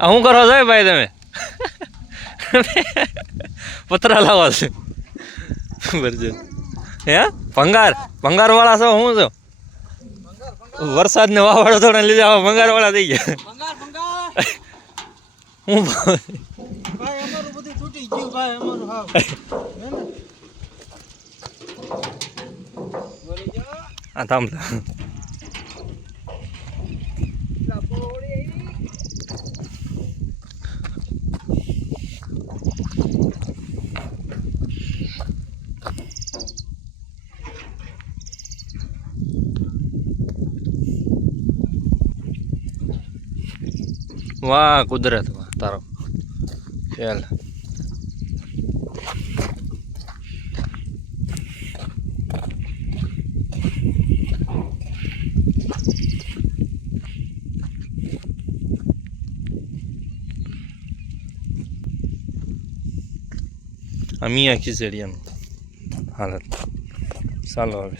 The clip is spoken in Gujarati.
આ શું કરો છો ભાઈ તમે? પતરા લાવો છે બરજે હે ભંગાર વાળા છો? હું છો વરસાદ ને વાવાળો થોડા લીધે આવા ભંગાર વાળા થઈ ગયા. હું ભાઈ અમારું બધું તૂટી ગયું ભાઈ અમારું હાવ આ થામ વાહ કુદરત વાહ તારો ચાલ મિયા ખીચડી એમ હાલત ચાલો હવે